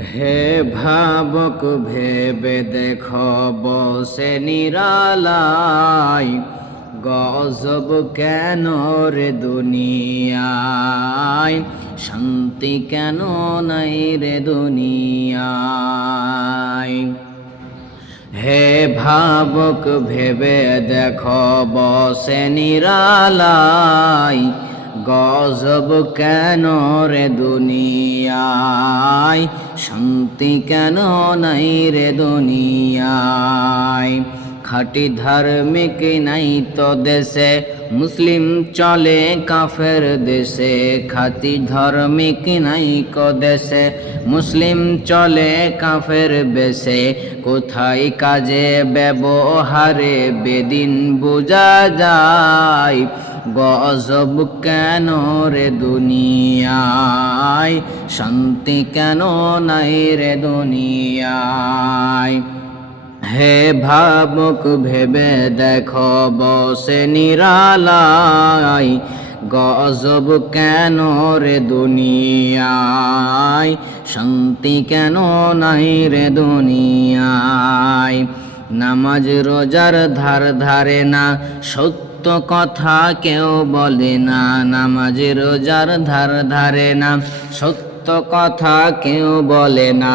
হে ভাবক ভেবে দেখো বসে নিরালায়, গজব কেন রে দুনিয়ায়, শান্তি কেন নাই রে দুনিয়ায়। হে ভাবক ভেবে দেখো বসে নিরালায়, গজব কেন রে দুনিয়ায়, শান্তি কেন নাই রে দুনিয়ায়। খাঁটি ধার্মিক নাই তো দেশে, মুসলিম চলে কাফের দেশে। খাঁটি ধার্মিক নাই কো দেশে, মুসলিম চলে কাফের বেশে। কোথায় কাজে ব্যবহারে বেদিন বোঝা যায়, গজব কেন রে দুনিয়ায়, শান্তি কেন নাই রে দুনিয়ায়। হে ভাবুক ভেবে দেখো বসে নিরালায়, গজব কেন রে দুনিয়ায়, শান্তি কেন নাই রে দুনিয়ায়। নামাজ রোজার ধার ধারে না, সত্য কথা কেউ বলে না। নামাজ রোজার ধার ধারে না, সত্য কথা কেউ বলে না।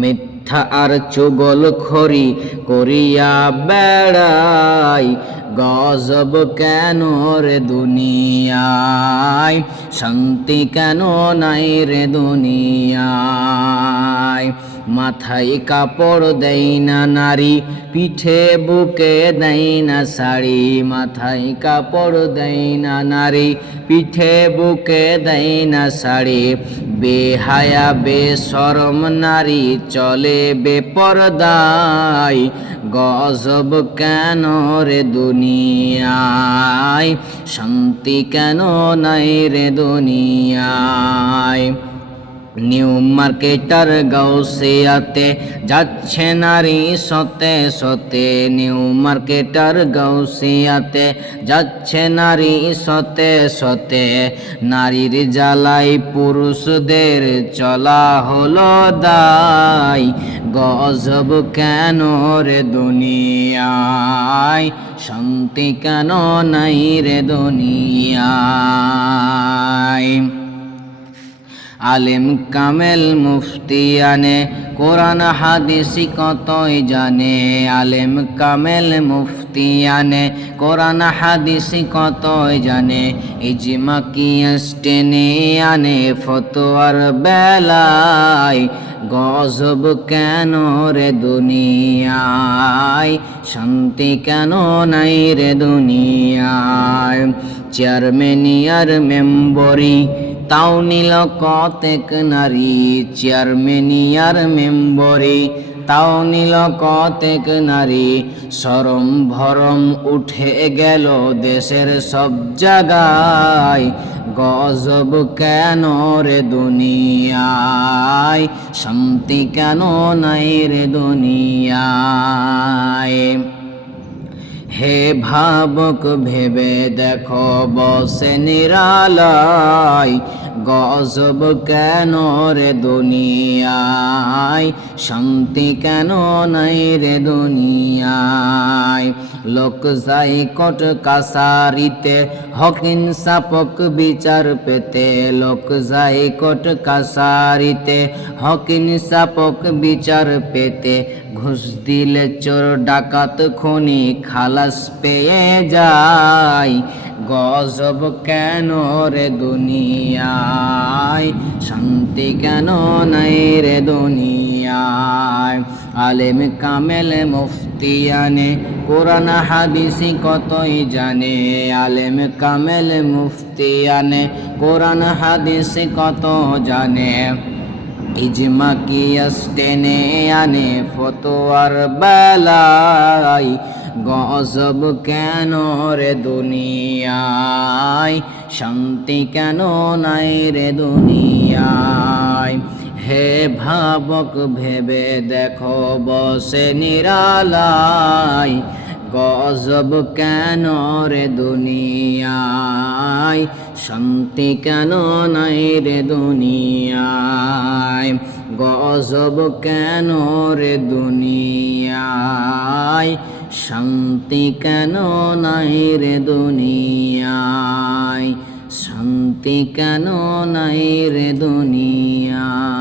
মিথ্যা আর চুগলখড়ি করিয়া বেড়াই, গজব কেন রে দুনিয়ায়, শান্তি কেন নাই রে দুনিয়ায়। মাথায় কাপড় দেয় না নারী, পিঠে বুকে দেয় না শাড়ি। মাথায় কাপড় দেয় না নারী, পিঠে বুকে দেয় না শাড়ি। বেহায়া বেশরম নারী চলে বেপরদায়, গজব কেন রে দুনিয়ায়, শান্তি কেন নাই রে দুনিয়ায়। নিউ মার্কেটার গাউসিয়াতে যাচ্ছে নারী সতে সতে। নিউ মার্কেটার গাউসিয়াতে যাচ্ছে নারী সতে সতে। নারীর জ্বালাই পুরুষদের চলা হলো দায়, গজব কেন রে দুনিয়ায়, শান্তি কেন নাই রে দুনিয়ায়। আলেম কামেল মুফতিয়ানে কোরআন হাদিস কতই জানে। আলেম কামেল মুফতিয়ানে কোরআন হাদিস কতই জানে। ইজমা কিয়াস টেনে আনে ফতোয়ার বেলায়, গজব কেন রে দুনিয়ায়, শান্তি কেন নাই রে দুনিয়ায়। চেয়ারম্যানিয়ার মেম্বরি তাও নিল কতেক নারী। চেয়ারম্যানিয়ার মেম্বরি তাও নিল কতেক নারী। শরম ভরম উঠে গেল দেশের সব জায়গায়, গজব কেন রে দুনিয়ায়, শান্তি কেন নাই রে দুনিয়ায়। হে ভাবুক ভেবে দেখো বসে নিরালায়, গজব কেন রে দুনিয়ায়, শান্তি কেন নাই রে দুনিয়ায়। লোক যাই কোর্ট কাছারিতে হক ইনসাফক বিচার পেতে। লোক যাই কোর্ট কাছারিতে হক ইনসাফক বিচার পেতে। ঘুষ দিলে চোর ডাকাত খুনি খালাস পেয়ে যায়, গজব কেন রে দুনিয়ায়, শান্তি কেন নাই রে দুনিয়ায়। আলেম কামেল মুফতিয়ানে কোরআন হাদিস কতই জানে। আলেম কামেল মুফতিয়ানে কোরআন হাদিস কত জানে। ইজমা কিয়াস টেনে আনে ফতোয়ার বেলায়, গজব কেন রে দুনিয়ায়, শান্তি কেন নাই রে দুনিয়ায়। হে ভাবক ভেবে দেখো বসে নিরালায়, গজব কেন রে দুনিয়ায়, শান্তি কেন নাই রে দুনিয়ায়। গজব কেন রে দুনিয়ায়, শান্তি কেন নাই রে দুনিয়ায়, শান্তি কেন নাই রে দুনিয়ায়।